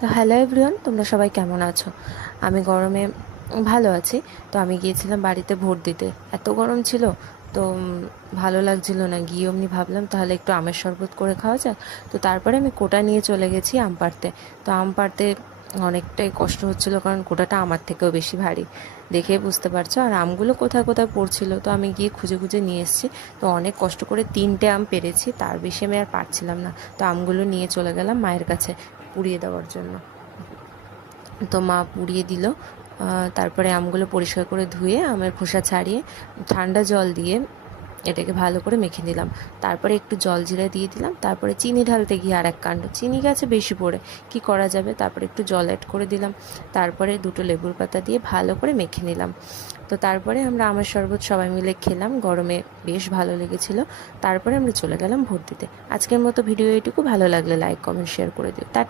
তো hello everyone, তোমরা সবাই কেমন আছো? আমি গরমে ভালো আছি। তো আমি গিয়েছিলাম বাড়িতে ভোট দিতে। এত গরম ছিল, তো ভালো লাগছিল না। গিয়ে অমনি ভাবলাম তাহলে একটু আমের শরবত করে খাওয়া যাক। তো তারপরে আমি কোটা নিয়ে চলে গেছি আম পাড়তে। তো আম পাড়তে অনেকটাই কষ্ট হচ্ছিল, কারণ কোটাটা আমার থেকেও বেশি ভারী, দেখে বুঝতে পারছো। আর আমগুলো কোথায় কোথায় পড়ছিল, তো আমি গিয়ে খুঁজে খুঁজে নিয়ে এসেছি। তো অনেক কষ্ট করে 3টে আম পেরেছি, তার বেশি আমি আর পারছিলাম না। তো আমগুলো নিয়ে চলে গেলাম মায়ের কাছে পুড়িয়ে দেওয়ার জন্য। তো মা পুড়িয়ে দিল। তারপরে আমগুলো পরিষ্কার করে ধুয়ে আমের খোসা ছাড়িয়ে ঠান্ডা জল দিয়ে এটাকে ভালো করে মেখে নিলাম। তারপরে একটু জল জিরা দিয়ে দিলাম। তারপরে চিনি ঢালতে গিয়ে আর এক কাণ্ড, চিনি গেছে বেশি পড়ে, কি করা যাবে। তারপরে একটু জল অ্যাড করে দিলাম। তারপরে 2টো লেবুর পাতা দিয়ে ভালো করে মেখে নিলাম। তো তারপরে আমরা আমের শরবত সবাই মিলে খেলাম, গরমে বেশ ভালো লেগেছিল। তারপরে আমরা চলে গেলাম ভোট দিতে। আজকের মতো ভিডিও এটুকু। ভালো লাগলে লাইক কমেন্ট শেয়ার করে দিও। টাটা।